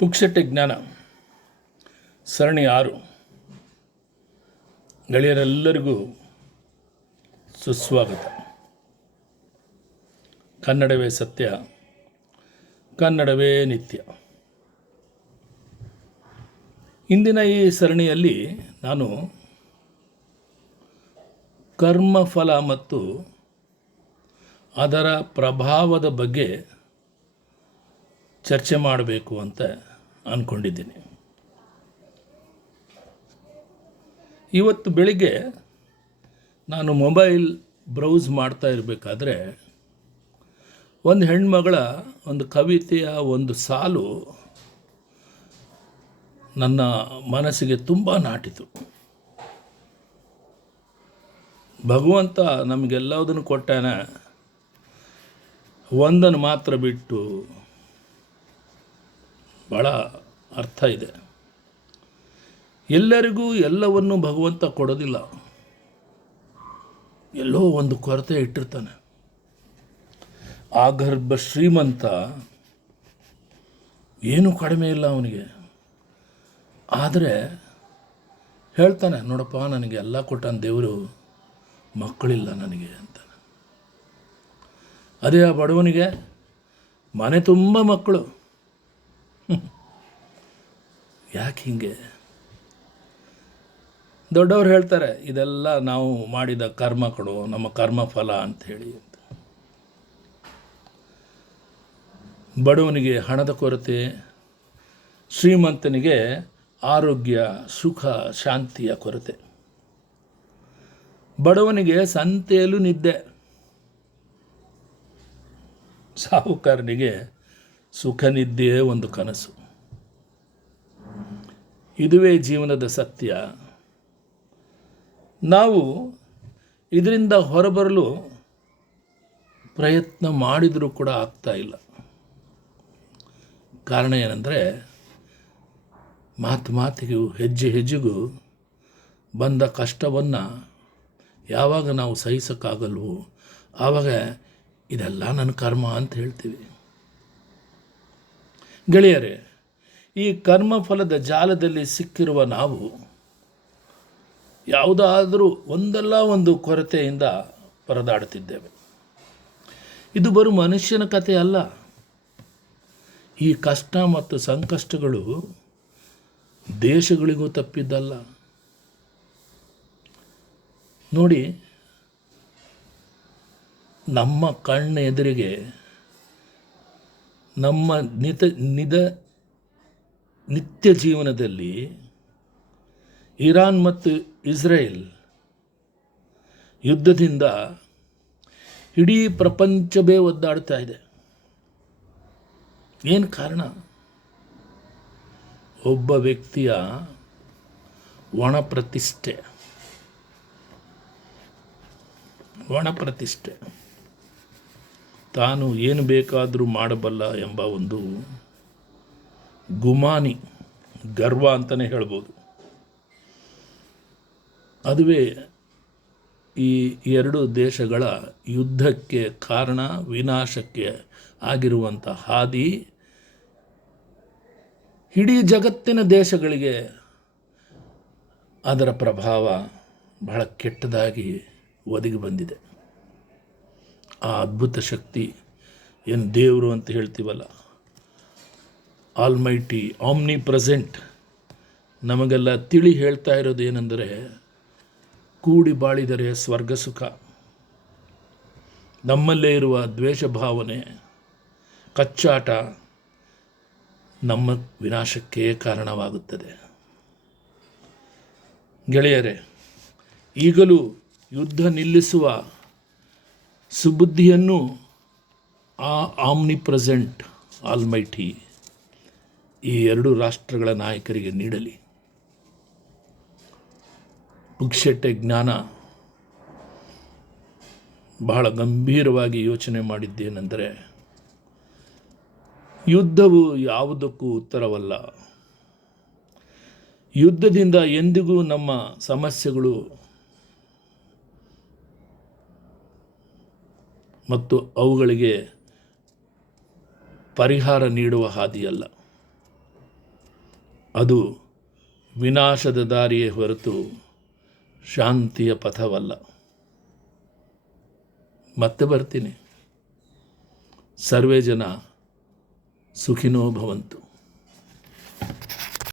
ಪುಕ್ಷಟ್ಟೆ ಜ್ಞಾನ ಸರಣಿ 6. ಗೆಳೆಯರೆಲ್ಲರಿಗೂ ಸುಸ್ವಾಗತ. ಕನ್ನಡವೇ ಸತ್ಯ, ಕನ್ನಡವೇ ನಿತ್ಯ. ಇಂದಿನ ಈ ಸರಣಿಯಲ್ಲಿ ನಾನು ಕರ್ಮಫಲ ಮತ್ತು ಅದರ ಪ್ರಭಾವದ ಬಗ್ಗೆ ಚರ್ಚೆ ಮಾಡಬೇಕು ಅಂತ ಅಂದ್ಕೊಂಡಿದ್ದೀನಿ. ಇವತ್ತು ಬೆಳಿಗ್ಗೆ ನಾನು ಮೊಬೈಲ್ ಬ್ರೌಸ್ ಮಾಡ್ತಾ ಇರಬೇಕಾದ್ರೆ ಒಂದು ಹೆಣ್ಮಗಳ ಒಂದು ಕವಿತೆಯ ಒಂದು ಸಾಲು ನನ್ನ ಮನಸ್ಸಿಗೆ ತುಂಬ ನಾಟಿತು. ಭಗವಂತ ನಮಗೆಲ್ಲದನ್ನು ಕೊಟ್ಟಾನ, ಒಂದನ್ನು ಮಾತ್ರ ಬಿಟ್ಟು ಭಾಳ ಅರ್ಥ ಇದೆ. ಎಲ್ಲರಿಗೂ ಎಲ್ಲವನ್ನು ಭಗವಂತ ಕೊಡೋದಿಲ್ಲ, ಎಲ್ಲೋ ಒಂದು ಕೊರತೆ ಇಟ್ಟಿರ್ತಾನೆ. ಆಗರ್ಭ ಶ್ರೀಮಂತ, ಏನೂ ಕಡಿಮೆ ಇಲ್ಲ ಅವನಿಗೆ. ಆದರೆ ಹೇಳ್ತಾನೆ, ನೋಡಪ್ಪ ನನಗೆ ಎಲ್ಲ ಕೊಟ್ಟಾನ ದೇವರು, ಮಕ್ಕಳಿಲ್ಲ ನನಗೆ ಅಂತ. ಅದೇ ಆ ಬಡವನಿಗೆ ಮನೆ ತುಂಬ ಮಕ್ಕಳು. ಯಾಕೆ ಹೀಗೆ? ದೊಡ್ಡವ್ರು ಹೇಳ್ತಾರೆ, ಇದೆಲ್ಲ ನಾವು ಮಾಡಿದ ಕರ್ಮ ಕೊಡು, ನಮ್ಮ ಕರ್ಮ ಫಲ ಅಂತ ಹೇಳಿ. ಬಡವನಿಗೆ ಹಣದ ಕೊರತೆ, ಶ್ರೀಮಂತನಿಗೆ ಆರೋಗ್ಯ, ಸುಖ, ಶಾಂತಿಯ ಕೊರತೆ. ಬಡವನಿಗೆ ಸಂತೆಯಲ್ಲೂ ನಿದ್ದೆ, ಸಾಹುಕಾರನಿಗೆ ಸುಖ ನಿದ್ದೆಯೇ ಒಂದು ಕನಸು. ಇದುವೇ ಜೀವನದ ಸತ್ಯ. ನಾವು ಇದರಿಂದ ಹೊರಬರಲು ಪ್ರಯತ್ನ ಮಾಡಿದರೂ ಕೂಡ ಆಗ್ತಾ ಇಲ್ಲ. ಕಾರಣ ಏನಂದರೆ, ಮಾತಿಗೂ ಹೆಜ್ಜೆ ಹೆಜ್ಜೆಗೂ ಬಂದ ಕಷ್ಟವನ್ನು ಯಾವಾಗ ನಾವು ಸಹಿಸೋಕ್ಕಾಗಲ್ವೋ ಆವಾಗ ಇದೆಲ್ಲ ನನ್ನ ಕರ್ಮ ಅಂತ ಹೇಳ್ತೀವಿ. ಗೆಳೆಯರೇ, ಈ ಕರ್ಮಫಲದ ಜಾಲದಲ್ಲಿ ಸಿಕ್ಕಿರುವ ನಾವು ಯಾವುದಾದರೂ ಒಂದಲ್ಲ ಒಂದು ಕೊರತೆಯಿಂದ ಪರದಾಡುತ್ತಿದ್ದೇವೆ. ಇದು ಬರೀ ಮನುಷ್ಯನ ಕಥೆ ಅಲ್ಲ. ಈ ಕಷ್ಟ ಮತ್ತು ಸಂಕಷ್ಟಗಳು ದೇಶಗಳಿಗೂ ತಪ್ಪಿದ್ದಲ್ಲ. ನೋಡಿ, ನಮ್ಮ ಕಣ್ಣ ಎದುರಿಗೆ ನಮ್ಮ ನಿತ್ಯ ಜೀವನದಲ್ಲಿ ಇರಾನ್ ಮತ್ತು ಇಸ್ರೇಲ್ ಯುದ್ಧದಿಂದ ಇಡೀ ಪ್ರಪಂಚವೇ ಒದ್ದಾಡ್ತಾ ಇದೆ. ಏನು ಕಾರಣ? ಒಬ್ಬ ವ್ಯಕ್ತಿಯ ಒಣ ಪ್ರತಿಷ್ಠೆ. ತಾನು ಏನು ಬೇಕಾದರೂ ಮಾಡಬಲ್ಲ ಎಂಬ ಒಂದು ಗುಮಾನಿ, ಗರ್ವ ಅಂತಲೇ ಹೇಳ್ಬೋದು. ಅದುವೇ ಈ ಎರಡು ದೇಶಗಳ ಯುದ್ಧಕ್ಕೆ ಕಾರಣ, ವಿನಾಶಕ್ಕೆ ಆಗಿರುವಂಥ ಹಾದಿ. ಇಡೀ ಜಗತ್ತಿನ ದೇಶಗಳಿಗೆ ಅದರ ಪ್ರಭಾವ ಬಹಳ ಕೆಟ್ಟದಾಗಿ ಒದಗಿ ಬಂದಿದೆ. ಆ ಅದ್ಭುತ ಶಕ್ತಿ, ಏನು ದೇವರು ಅಂತ ಹೇಳ್ತೀವಲ್ಲ, ಆಲ್ಮೈಟಿ, ಆಮ್ನಿ ಪ್ರೆಸೆಂಟ್, ನಮಗೆಲ್ಲ ತಿಳಿ ಹೇಳ್ತಾ ಇರೋದು ಏನೆಂದರೆ, ಕೂಡಿ ಬಾಳಿದರೆ ಸ್ವರ್ಗ ಸುಖ. ನಮ್ಮಲ್ಲೇ ಇರುವ ದ್ವೇಷ ಭಾವನೆ, ಕಚ್ಚಾಟ ನಮ್ಮ ವಿನಾಶಕ್ಕೆ ಕಾರಣವಾಗುತ್ತದೆ. ಗೆಳೆಯರೇ, ಈಗಲೂ ಯುದ್ಧ ನಿಲ್ಲಿಸುವ ಸುಬುದ್ಧಿಯನ್ನು ಆ ಆಮ್ನಿ ಪ್ರೆಸೆಂಟ್, ಆಲ್ಮೈಟಿ ಈ ಎರಡು ರಾಷ್ಟ್ರಗಳ ನಾಯಕರಿಗೆ ನೀಡಲಿ. ಪುಕ್ಷಟ್ಟೆ ಜ್ಞಾನ ಬಹಳ ಗಂಭೀರವಾಗಿ ಯೋಚನೆ ಮಾಡಿದ್ದೇನೆಂದರೆ, ಯುದ್ಧವು ಯಾವುದಕ್ಕೂ ಉತ್ತರವಲ್ಲ. ಯುದ್ಧದಿಂದ ಎಂದಿಗೂ ನಮ್ಮ ಸಮಸ್ಯೆಗಳು ಮತ್ತು ಅವುಗಳಿಗೆ ಪರಿಹಾರ ನೀಡುವ ಹಾದಿಯಲ್ಲ. ಅದು ವಿನಾಶದ ದಾರಿಯೇ ಹೊರತು ಶಾಂತಿಯ ಪಥವಲ್ಲ. ಮತ್ತೆ ಬರ್ತೀನಿ. ಸರ್ವೇ ಜನ ಸುಖಿನೋ ಭವಂತು.